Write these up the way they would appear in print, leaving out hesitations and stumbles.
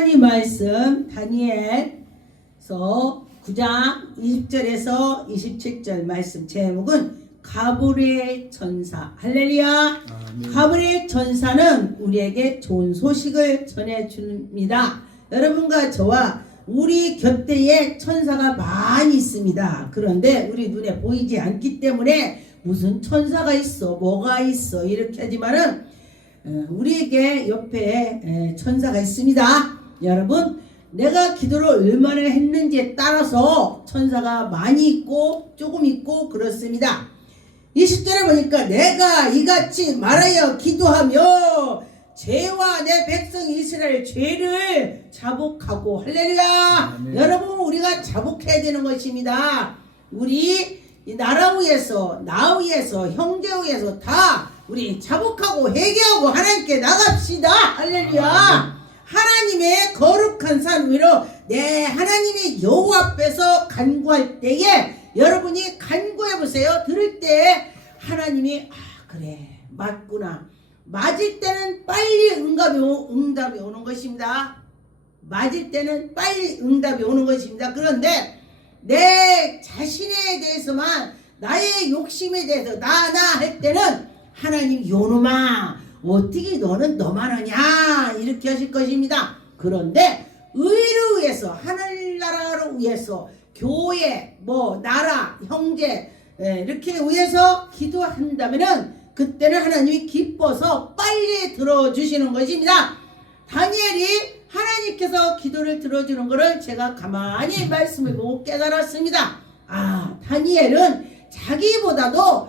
하나님 말씀 다니엘서 9장 20절에서 27절 말씀 제목은 가브리엘 전사. 할렐루야. 가브리엘 전사는 우리에게 좋은 소식을 전해줍니다. 여러분과 저와 우리 곁에에 천사가 많이 있습니다. 그런데 우리 눈에 보이지 않기 때문에 무슨 천사가 있어 뭐가 있어 이렇게 하지만은 우리에게 옆에 천사가 있습니다. 여러분, 내가 기도를 얼마나 했는지에 따라서 천사가 많이 있고 조금 있고 그렇습니다. 20절에 보니까 내가 이같이 말하여 기도하며 죄와 내 백성 이스라엘 죄를 자복하고. 할렐루야. 여러분, 우리가 자복해야 되는 것입니다. 우리 나라 위에서 나 위에서 형제 위에서 다 우리 자복하고 회개하고 하나님께 나갑시다. 할렐루야. 하나님의 거룩한 산 위로 내 하나님의 여호와 앞에서 간구할 때에 여러분이 간구해 보세요. 들을 때 하나님이 그래 맞구나. 맞을 때는 빨리 응답이 오는 것입니다. 맞을 때는 빨리 응답이 오는 것입니다. 그런데 내 자신에 대해서만 나의 욕심에 대해서 나 할 때는 하나님 요놈아 어떻게 너는 너만 하냐 이렇게 하실 것입니다. 그런데 의를 위해서 하늘나라를 위해서 교회 나라 형제 이렇게 위해서 기도한다면은 그때는 하나님이 기뻐서 빨리 들어주시는 것입니다. 다니엘이 하나님께서 기도를 들어주는 것을 제가 가만히 말씀을 보고 깨달았습니다. 다니엘은 자기보다도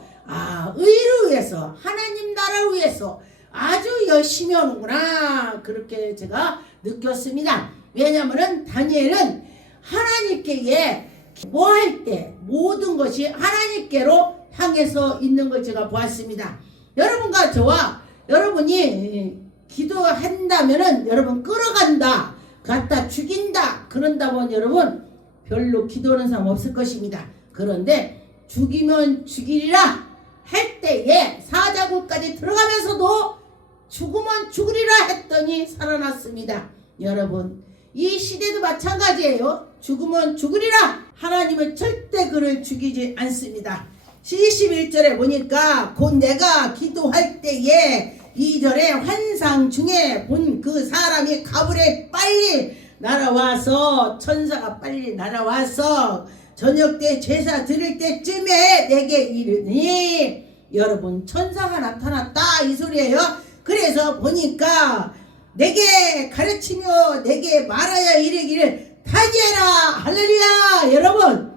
의를 위해서 하나님 나라를 위해서 아주 열심히 하는구나 그렇게 제가 느꼈습니다. 왜냐하면 다니엘은 하나님께 뭐 할 때 모든 것이 하나님께로 향해서 있는 걸 제가 보았습니다. 여러분과 저와 여러분이 기도한다면은 여러분 끌어간다 갖다 죽인다 그런다면 여러분 별로 기도하는 사람 없을 것입니다. 그런데 죽이면 죽이리라 할 때에 사자굴까지 들어가면서도 죽으면 죽으리라 했더니 살아났습니다. 여러분 이 시대도 마찬가지예요. 죽으면 죽으리라. 하나님은 절대 그를 죽이지 않습니다. 71절에 보니까 곧 내가 기도할 때에 2절에 환상 중에 본 그 사람이 가브리엘 빨리 날아와서 천사가 빨리 날아와서 저녁 때 제사 드릴 때쯤에 내게 이르니 여러분 천사가 나타났다 이 소리예요. 그래서 보니까 내게 가르치며 내게 말하여 이르기를 다니엘아. 할렐루야. 여러분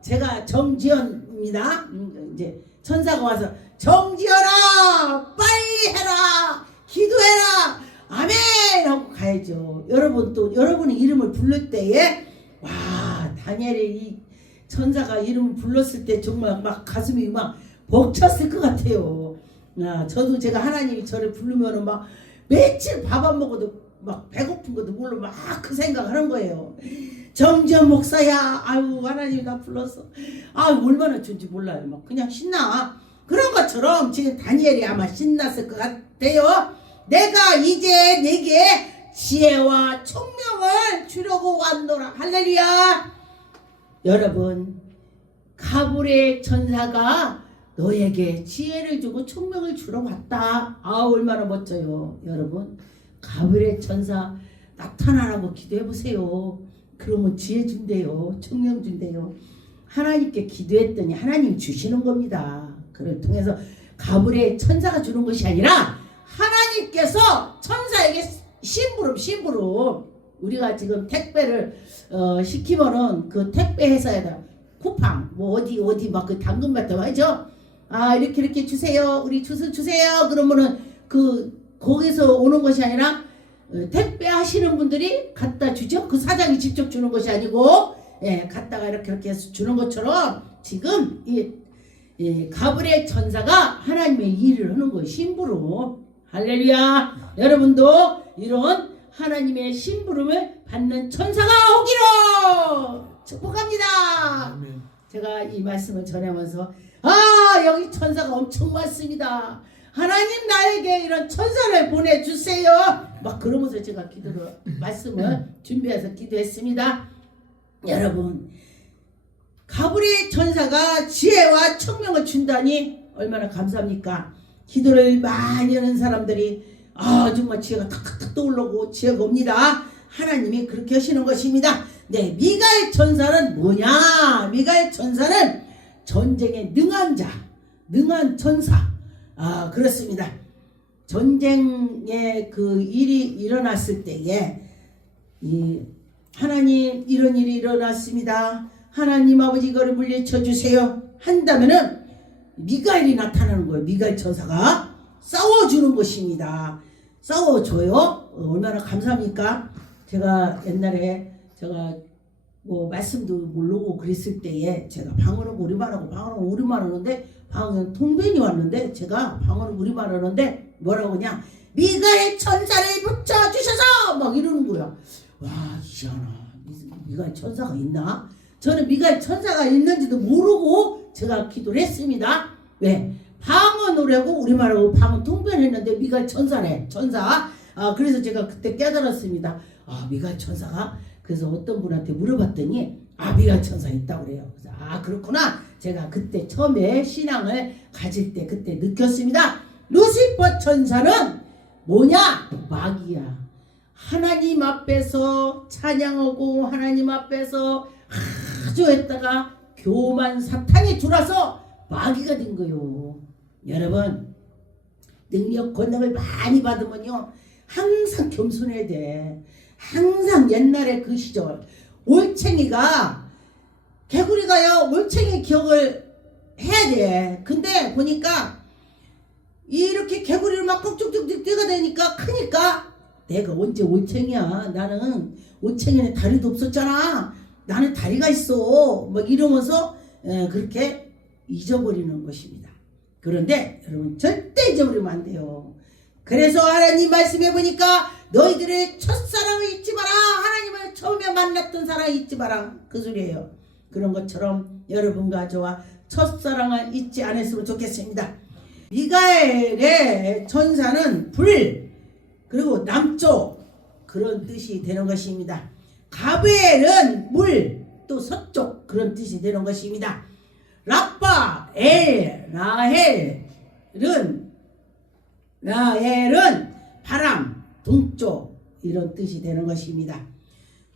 제가 정지연입니다. 이제 천사가 와서 정지연아 빨리 해라 기도해라 아멘 하고 가야죠. 여러분 또 여러분의 이름을 부를 때에 다니엘의 이 천사가 이름을 불렀을 때 정말 막 가슴이 막 벅찼을 것 같아요. 저도 제가 하나님이 저를 부르면은 막 며칠 밥 안 먹어도 막 배고픈 것도 모르고 막 그 생각하는 거예요. 정지연 목사야 하나님이 나 불렀어. 얼마나 좋은지 몰라요. 막 그냥 신나. 그런 것처럼 지금 다니엘이 아마 신났을 것 같아요. 내가 이제 내게 지혜와 총명을 주려고 왔노라. 할렐루야. 여러분 가브리엘 천사가 너에게 지혜를 주고 총명을 주러 왔다. 얼마나 멋져요. 여러분 가브리엘 천사 나타나라고 기도해 보세요. 그러면 지혜 준대요. 총명 준대요. 하나님께 기도했더니 하나님 주시는 겁니다. 그를 통해서 가브리엘 천사가 주는 것이 아니라 하나님께서 천사에게 심부름 우리가 지금 택배를 시키면은 그 택배 회사에다 쿠팡 어디 막 그 당근마트 하죠. 이렇게 주세요. 우리 주세요. 그러면은 거기서 오는 것이 아니라 택배 하시는 분들이 갖다 주죠. 그 사장이 직접 주는 것이 아니고 갖다가 이렇게 해서 주는 것처럼 지금 이 가브리엘 천사가 하나님의 일을 하는 거예요. 심부름. 할렐루야. 여러분도 이런 하나님의 심부름을 받는 천사가 오기로 축복합니다. 제가 이 말씀을 전하면서 여기 천사가 엄청 많습니다. 하나님 나에게 이런 천사를 보내주세요. 막 그러면서 제가 말씀을 준비해서 기도했습니다. 여러분, 가브리엘 천사가 지혜와 청명을 준다니 얼마나 감사합니까? 기도를 많이 하는 사람들이 정말 지혜가 탁탁탁 떠오르고 지혜가 옵니다. 하나님이 그렇게 하시는 것입니다. 네, 미가엘 천사는 뭐냐? 미가엘 천사는 전쟁에 능한 자, 능한 천사. 그렇습니다. 전쟁에 그 일이 일어났을 때에 하나님 이런 일이 일어났습니다. 하나님 아버지 이거를 물리쳐 주세요. 한다면은 미가엘이 나타나는 거예요. 미가엘 천사가 싸워주는 것입니다. 싸워줘요. 얼마나 감사합니까? 제가 옛날에 제가 뭐 말씀도 모르고 그랬을 때에 제가 방언은 우리말 하고 방언은 우리말 하는데 방언은 통변이 왔는데 제가 방언은 우리말 하는데 뭐라고 그냥 미가엘 천사를 붙여주셔서 막 이러는 거야. 와, 이하나 미가엘 천사가 있나? 저는 미가엘 천사가 있는지도 모르고 제가 기도를 했습니다. 왜? 방언으로 하고 우리말하고 방언 통변했는데 미가엘 천사래. 천사. 그래서 제가 그때 깨달았습니다. 미가엘 천사가. 그래서 어떤 분한테 물어봤더니 미가엘 천사 있다고 그래요. 그래서 그렇구나. 제가 그때 처음에 신앙을 가질 때 그때 느꼈습니다. 루시퍼 천사는 뭐냐? 마귀야. 하나님 앞에서 찬양하고 하나님 앞에서 아주 했다가 교만 사탄이 들어와서 마귀가 된 거요. 여러분, 능력 권능을 많이 받으면요 항상 겸손해야 돼. 항상 옛날에 그 시절 올챙이가 개구리가요 올챙이 기억을 해야 돼. 근데 보니까 이렇게 개구리를 막 꾹쭉쭉 뛰어다니니까 크니까 내가 언제 올챙이야. 나는 올챙이는 다리도 없었잖아. 나는 다리가 있어. 막 이러면서 그렇게 잊어버리는 것입니다. 그런데 여러분 절대 잊어버리면 안 돼요. 그래서 하나님 말씀해 보니까 너희들의 첫사랑을 잊지 마라. 하나님을 처음에 만났던 사랑을 잊지 마라. 그 소리예요. 그런 것처럼 여러분과 저와 첫사랑을 잊지 않았으면 좋겠습니다. 미가엘의 천사는 불 그리고 남쪽 그런 뜻이 되는 것입니다. 가브리엘은 물 또 서쪽 그런 뜻이 되는 것입니다. 라헬은 바람 동쪽 이런 뜻이 되는 것입니다.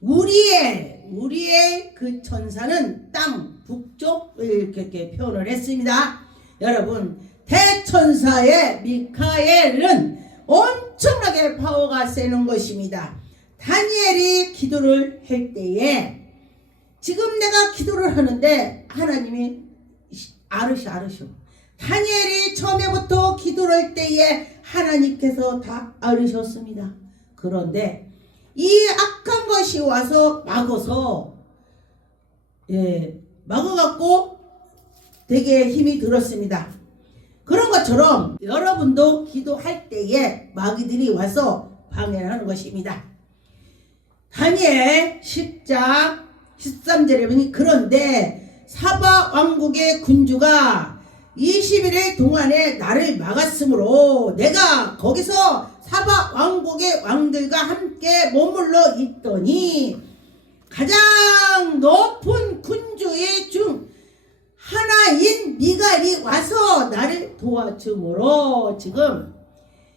우리엘 그 천사는 땅 북쪽 이렇게 표현을 했습니다. 여러분 대천사의 미카엘은 엄청나게 파워가 세는 것입니다. 다니엘이 기도를 할 때에 지금 내가 기도를 하는데 하나님이 알으셔. 다니엘이 처음에부터 기도를 할 때에 하나님께서 다 알으셨습니다. 그런데 이 악한 것이 와서 막아갖고 되게 힘이 들었습니다. 그런 것처럼 여러분도 기도할 때에 마귀들이 와서 방해하는 것입니다. 다니엘 10장 13절에 보니 그런데 사바 왕국의 군주가 21일 동안에 나를 막았으므로 내가 거기서 사바 왕국의 왕들과 함께 머물러 있더니 가장 높은 군주의 중 하나인 미가엘이 와서 나를 도와주므로 지금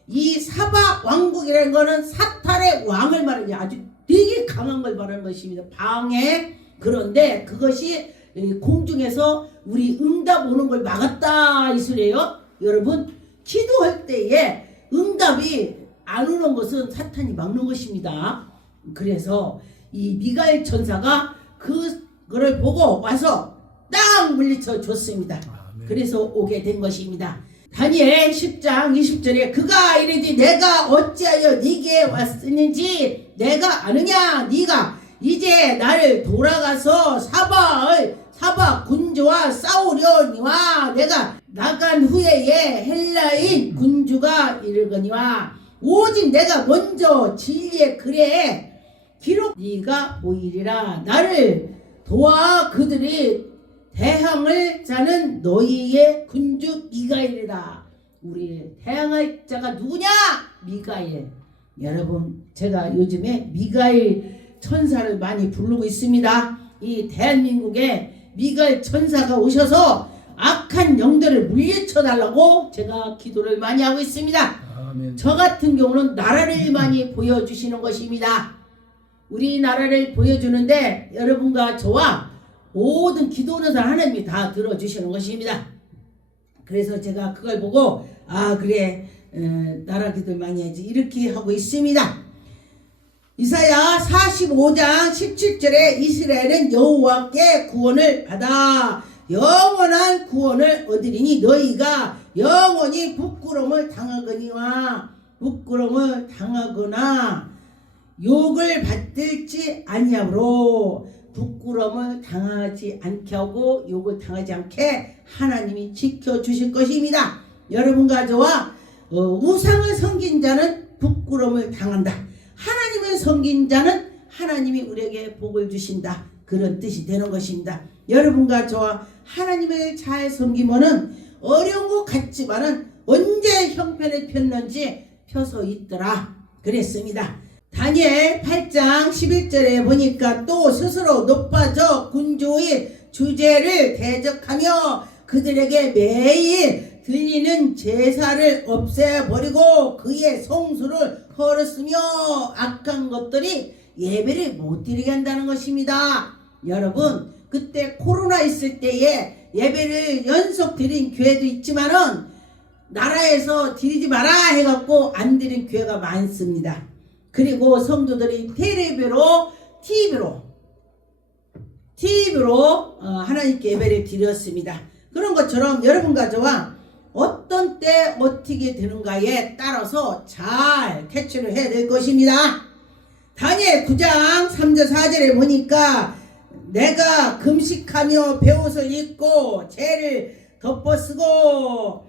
이 사바 왕국이라는 거는 사탄의 왕을 말하는 아주 되게 강한 걸 말하는 것입니다. 방해. 그런데 그것이 공중에서 우리 응답 오는 걸 막았다 이 소리예요. 여러분 기도할 때에 응답이 안 오는 것은 사탄이 막는 것입니다. 그래서 이 미가엘 천사가 그거를 보고 와서 딱 물리쳐 줬습니다. 그래서 오게 된 것입니다. 다니엘 10장 20절에 그가 이르되 내가 어찌하여 네게 왔으는지 내가 아느냐. 네가 이제 나를 돌아가서 사바 군주와 싸우려니와 내가 나간 후에에 헬라인 군주가 이르거니와 오직 내가 먼저 진리의 글에 기록 네가 보이리라. 나를 도와 그들이 대항을 자는 너희의 군주 미가엘이라. 우리 태양의 자가 누구냐? 미가엘. 여러분, 제가 요즘에 미가엘 천사를 많이 부르고 있습니다. 이 대한민국에 미가엘 천사가 오셔서 악한 영들을 물리쳐 달라고 제가 기도를 많이 하고 있습니다. 아멘. 저 같은 경우는 나라를 많이 보여주시는 것입니다. 우리나라를 보여주는데 여러분과 저와 모든 기도하는 사람 하나님이 다 들어주시는 것입니다. 그래서 제가 그걸 보고 그래 나라 기도 많이 해야지 이렇게 하고 있습니다. 이사야 45장 17절에 이스라엘은 여호와께 구원을 받아 영원한 구원을 얻으리니 너희가 영원히 부끄러움을 당하거나 욕을 받들지 아니하므로 부끄러움을 당하지 않게 하고 욕을 당하지 않게 하나님이 지켜주실 것입니다. 여러분과 저와 우상을 섬긴 자는 부끄러움을 당한다. 하나님을 섬긴 자는 하나님이 우리에게 복을 주신다. 그런 뜻이 되는 것입니다. 여러분과 저와 하나님을 잘 섬기면은 어려운 것 같지만은 언제 형편을 폈는지 펴서 있더라 그랬습니다. 다니엘 8장 11절에 보니까 또 스스로 높아져 군주의 주제를 대적하며 그들에게 매일 들리는 제사를 없애버리고 그의 성수를 헐었으며 악한 것들이 예배를 못 드리게 한다는 것입니다. 여러분, 그때 코로나 있을 때에 예배를 연속 드린 교회도 있지만은 나라에서 드리지 마라 해갖고 안 드린 교회가 많습니다. 그리고 성도들이 텔레비로 TV로 하나님께 예배를 드렸습니다. 그런 것처럼 여러분과 저와 어떤 때 어떻게 되는가에 따라서 잘 캐치를 해야 될 것입니다. 다니엘 9장 3절 4절에 보니까 내가 금식하며 베옷을 입고 죄를 덮어쓰고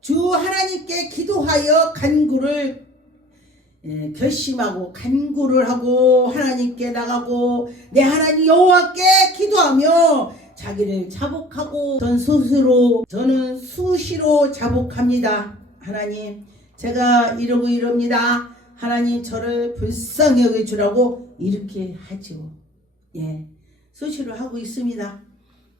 주 하나님께 기도하여 간구를 결심하고 간구를 하고 하나님께 나가고 내 하나님 여호와께 기도하며 자기를 자복하고 저는 수시로 자복합니다. 하나님, 제가 이럽니다. 하나님, 저를 불쌍히 여겨주라고 이렇게 하죠. 수시로 하고 있습니다.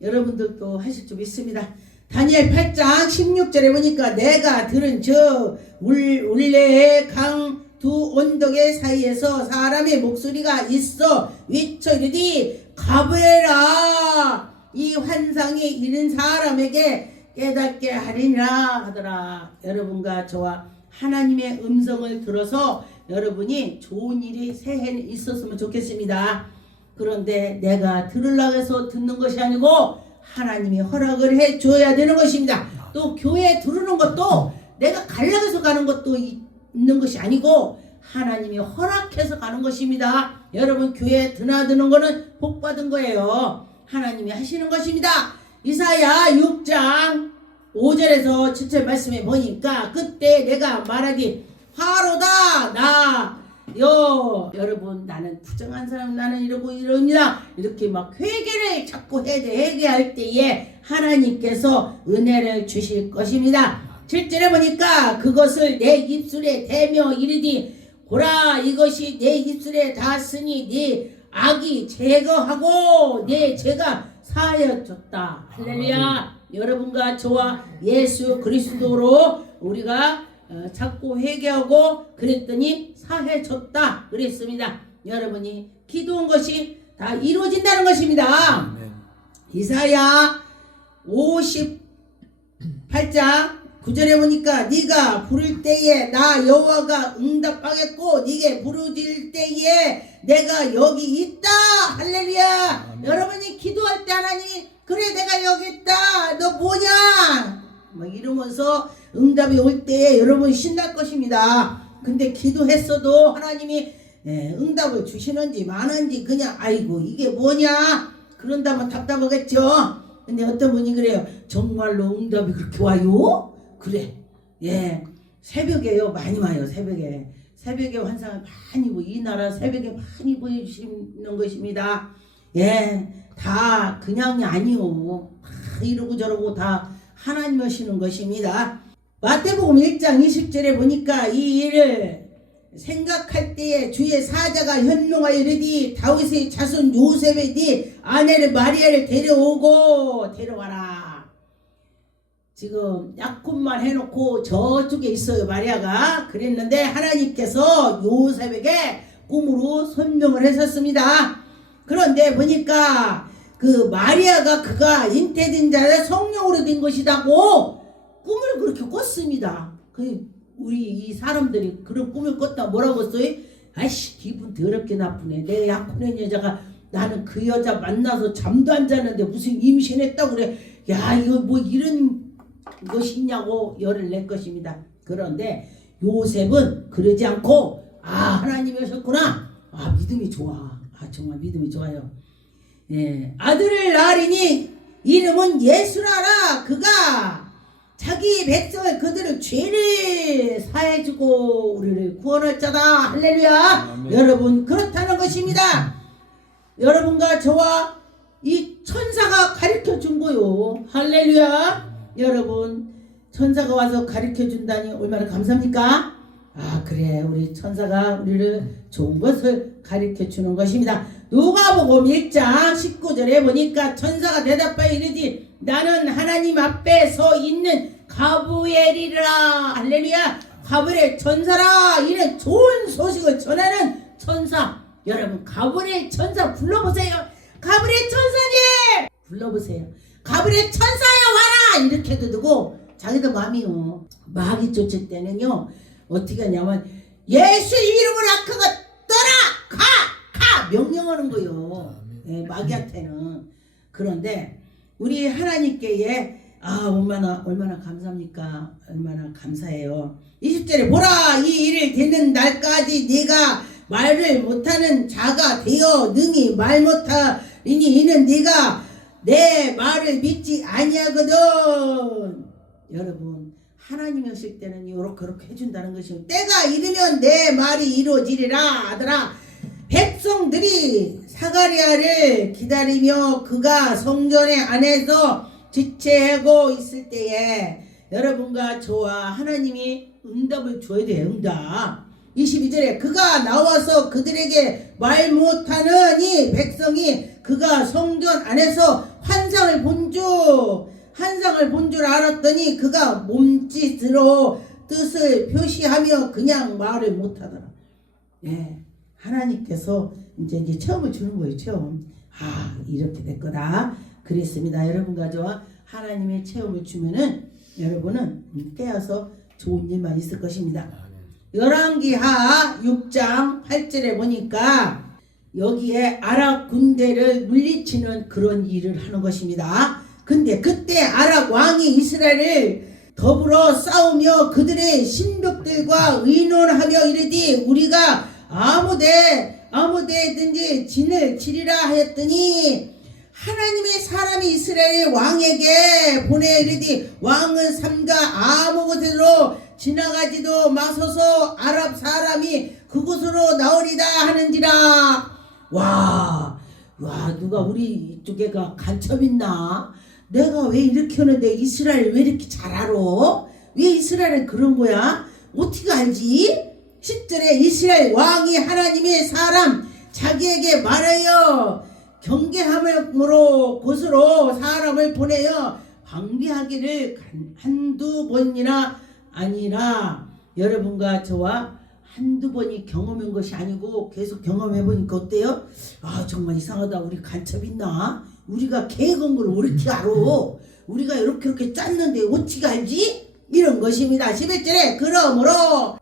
여러분들도 하실 줄 믿습니다. 다니엘 8장 16절에 보니까 내가 들은 저 울레의 강 두 언덕의 사이에서 사람의 목소리가 있어 외쳐 이르되 가브에라 이 환상이 이른 사람에게 깨닫게 하리라 하더라. 여러분과 저와 하나님의 음성을 들어서 여러분이 좋은 일이 새해에 있었으면 좋겠습니다. 그런데 내가 들으려고 해서 듣는 것이 아니고 하나님이 허락을 해줘야 되는 것입니다. 또 교회에 들으는 것도 내가 가려고 해서 가는 것도 있는 것이 아니고 하나님이 허락해서 가는 것입니다. 여러분, 교회에 드나드는 거는 복받은 거예요. 하나님이 하시는 것입니다. 이사야 6장 5절에서 7절 말씀에 보니까 그때 내가 말하기 화로다 여러분, 나는 부정한 사람, 나는 이러니다 이렇게 막 회개를 자꾸 회개할 때에 하나님께서 은혜를 주실 것입니다. 7절에 보니까 그것을 내 입술에 대며 이르디 보라 이것이 내 입술에 닿았으니 네 악이 제거하고 내 죄가 사하여졌다. 할렐루야. 여러분과 저와 예수 그리스도로 우리가 자꾸 회개하고 그랬더니 사해졌다 그랬습니다. 여러분이 기도한 것이 다 이루어진다는 것입니다. 아멘. 이사야 58장 9절에 보니까 네가 부를 때에 나 여호와가 응답하겠고 네게 부르질 때에 내가 여기 있다. 할렐루야. 아멘. 여러분이 기도할 때 하나님이 그래 내가 여기 있다. 너 뭐냐? 막 이러면서 응답이 올 때 여러분 신날 것입니다. 근데 기도했어도 하나님이 응답을 주시는지 마는지 그냥 아이고 이게 뭐냐 그런다면 답답하겠죠. 근데 어떤 분이 그래요. 정말로 응답이 그렇게 와요? 그래. 새벽에요. 많이 와요. 새벽에 환상을 많이 이 나라 새벽에 많이 보여주시는 것입니다. 다 그냥이 아니요. 다 이러고 저러고 다 하나님 하시는 것입니다. 마태복음 1장 20절에 보니까 이 일을 생각할 때에 주의 사자가 현명하여 이르디 다윗의 자손 요셉의 네 아내를 마리아를 데려와라. 지금 약혼만 해놓고 저쪽에 있어요, 마리아가. 그랬는데 하나님께서 요셉에게 꿈으로 선명을 했었습니다. 그런데 보니까 그 마리아가 그가 잉태된 자를 성령으로 된 것이라고 꿈을 그렇게 꿨습니다. 우리 이 사람들이 그런 꿈을 꿨다 뭐라고 써요? 아이씨, 기분 더럽게 나쁘네. 내 약혼한 여자가 나는 그 여자 만나서 잠도 안 자는데 무슨 임신했다고 그래. 야, 이거 뭐 이런 것이 있냐고 열을 낼 것입니다. 그런데 요셉은 그러지 않고 하나님이 오셨구나. 믿음이 좋아. 정말 믿음이 좋아요. 예, 아들을 낳으리니 이름은 예수라라. 그가 자기 백성을 그들의 죄를 사해주고 우리를 구원할 자다. 할렐루야. 여러분, 그렇다는 것입니다. 여러분과 저와 이 천사가 가르쳐 준 거요. 할렐루야. 여러분, 천사가 와서 가르쳐 준다니 얼마나 감사합니까? 그래, 우리 천사가 우리를 좋은 것을 가르쳐 주는 것입니다. 누가복음 1장 19절에 보니까 천사가 대답하여 이르지 나는 하나님 앞에 서 있는 가브리엘이라. 할렐루야. 가브리엘 천사라. 이는 좋은 소식을 전하는 천사. 여러분, 가브리엘 천사 불러보세요. 가브리엘 천사님 불러보세요. 가브리엘 천사야 와라. 이렇게도 되고 자기도 마음이요. 마귀 쫓을 때는요 어떻게 하냐면 예수 이름으로 악하가 떠나 가 명령하는 거요. 예, 마귀한테는. 그런데 우리 하나님께 얼마나 감사합니까? 얼마나 감사해요. 20절에 보라, 이 일을 되는 날까지 네가 말을 못하는 자가 되어 능히 말 못하리니 이는 네가 내 말을 믿지 아니하거든. 여러분, 하나님이 오실 때는 그렇게 해준다는 것이고 때가 이르면 내 말이 이루어지리라. 아들아, 백성들이 사가랴를 기다리며 그가 성전의 안에서 지체하고 있을 때에 여러분과 저와 하나님이 응답을 줘야 돼요. 응답. 22절에 그가 나와서 그들에게 말 못하는 이 백성이 그가 성전 안에서 환상을 본 줄 알았더니 그가 몸짓으로 뜻을 표시하며 그냥 말을 못하더라. 예, 하나님께서 이제 체험을 주는 거예요. 체험. 이렇게 될 거다. 그랬습니다. 여러분과 저와 하나님의 체험을 주면은 여러분은 깨어서 좋은 일만 있을 것입니다. 열왕기하 6장 8절에 보니까 여기에 아랍 군대를 물리치는 그런 일을 하는 것입니다. 근데 그때 아랍 왕이 이스라엘을 더불어 싸우며 그들의 신복들과 의논하며 이르되 우리가 아무 데든지 진을 치리라 하였더니 하나님의 사람이 이스라엘 왕에게 보내 이르되 왕은 삼가 아무 곳으로 지나가지도 마소서 아랍 사람이 그곳으로 나오리다 하는지라. 누가 우리 이쪽에가 간첩 있나? 내가 왜 이렇게 하는데 이스라엘 왜 이렇게 잘 알아? 왜 이스라엘은 그런 거야? 어떻게 알지? 10절에 이스라엘 왕이 하나님의 사람 자기에게 말하여 경계함으로 곳으로 사람을 보내어 방비하기를 한두 번이나 아니라. 여러분과 저와 한두 번이 경험한 것이 아니고 계속 경험해보니까 어때요? 정말 이상하다. 우리 간첩 있나? 우리가 계획한 걸 어떻게 알아? 우리가 이렇게 짰는데 어떻게 알지? 이런 것입니다. 11절에 그러므로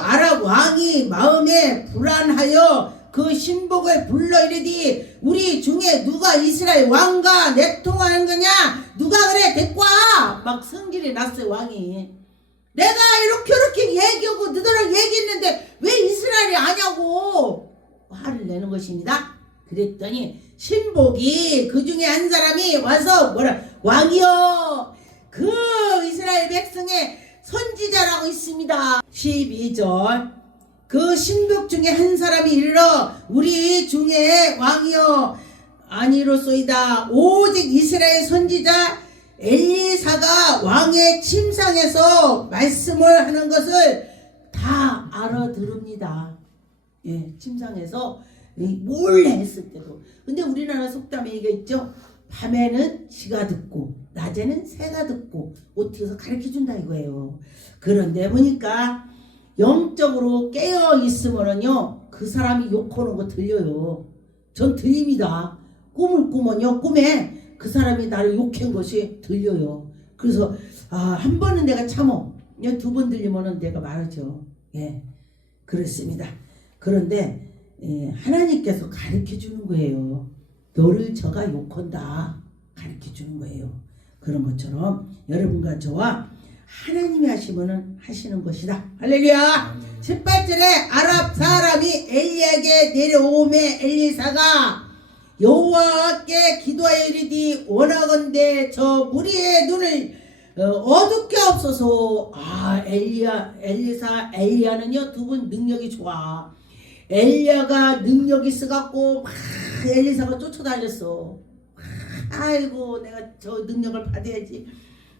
아랍 왕이 마음에 불안하여 그 신복을 불러 이르디 우리 중에 누가 이스라엘 왕과 내통하는 거냐? 누가 그래? 데리고 와! 막 성질이 났어요. 왕이. 내가 이렇게 얘기하고 너희랑 얘기했는데 왜 이스라엘이 아냐고 화를 내는 것입니다. 그랬더니 신복이 그 중에 한 사람이 와서 왕이여, 그 이스라엘 백성의 선지자라고 있습니다. 12절 그 신복 중에 한 사람이 이르러 우리 중에 왕이여 아니로소이다. 오직 이스라엘 선지자 엘리사가 왕의 침상에서 말씀을 하는 것을 다 알아들읍니다. 예, 침상에서 몰래 했을 때도. 근데 우리나라 속담에 이게 있죠. 밤에는 쥐가 듣고 낮에는 새가 듣고 어떻게 해서 가르쳐준다 이거예요. 그런데 보니까 영적으로 깨어 있으면은요 그 사람이 욕하는 거 들려요. 전 들립니다. 꿈을 꾸면요 꿈에 그 사람이 나를 욕한 것이 들려요. 그래서 한 번은 내가 참어. 두 번 들리면은 내가 말하죠. 예, 그렇습니다. 그런데 하나님께서 가르쳐 주는 거예요. 너를 저가 욕한다 가르쳐 주는 거예요. 그런 것처럼 여러분과 저와 하나님이 하시면은 하시는 것이다. 할렐루야. 18절에 아랍 사람이 엘리에게 내려오매 엘리사가 여호와께 기도하여 이르되 원하건대 저 무리의 눈을 어둡게 없어서. 엘리야는요 두 분 능력이 좋아. 엘리야가 능력이 있어갖고 막 엘리사가 쫓아다녔어. 아이고 내가 저 능력을 받아야지.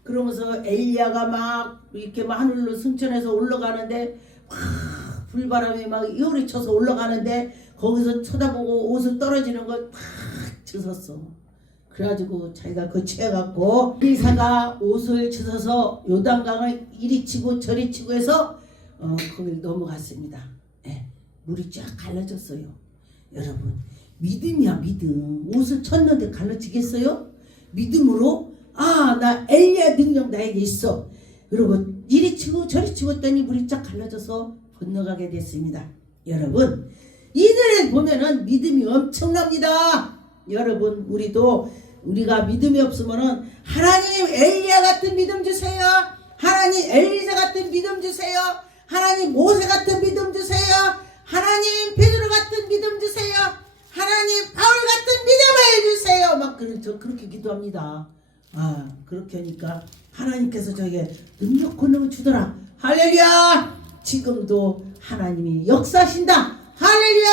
그러면서 엘리야가 막 이렇게 막 하늘로 승천해서 올라가는데 막 불바람이 막 이오리쳐서 올라가는데 거기서 쳐다보고 옷을 떨어지는 걸 팍 젖었어. 그래가지고 자기가 그 취해갖고 엘리사가 옷을 젖어서 요단강을 이리 치고 저리 치고 해서 거길 넘어갔습니다. 네, 물이 쫙 갈라졌어요. 여러분 믿음이야 믿음. 옷을 쳤는데 갈라지겠어요? 믿음으로 나 엘리야 능력 나에게 있어. 그리고 이리 치고 저리 치고 했더니 물이 쫙 갈라져서 건너가게 됐습니다. 여러분 이들을 보면은 믿음이 엄청납니다. 여러분 우리가 믿음이 없으면은 하나님 엘리야 같은 믿음 주세요. 하나님 엘리사 같은 믿음 주세요. 하나님 모세 같은 믿음 주세요. 하나님 베드로 같은 믿음 주세요. 하나님 바울 같은 믿음을 주세요. 막 그렇게 기도합니다. 그렇게 하니까 하나님께서 저에게 능력 권능을 주더라. 할렐루야. 지금도 하나님이 역사하신다. 할렐루야.